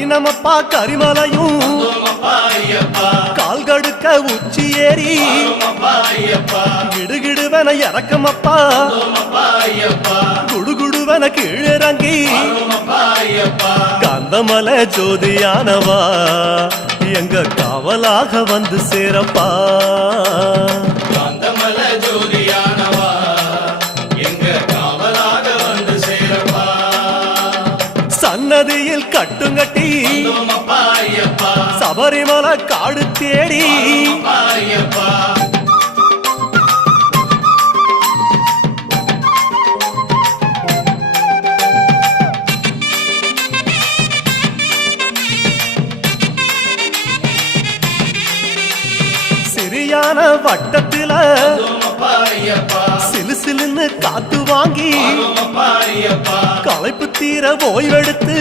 கடினமப்பா கரிமலையும் கால் கடுக்க உச்சி ஏறி கிடுகிடுவன இறக்கமப்பா குடுகுடுவன கீழிறங்கி கந்தமலை ஜோதியானவா எங்க காவலாக வந்து சேரப்பா. கந்தமலை ஜோதியானவா எங்க காவலாக வந்து சேரப்பா. சன்னதியில் கட்டுங்கட்டி சபரிமலை காடு தேடி சிறியான வட்டத்தில சிலு சிலுன்னு காத்து வாங்கி களைப்பு தீர ஓய்வெடுத்து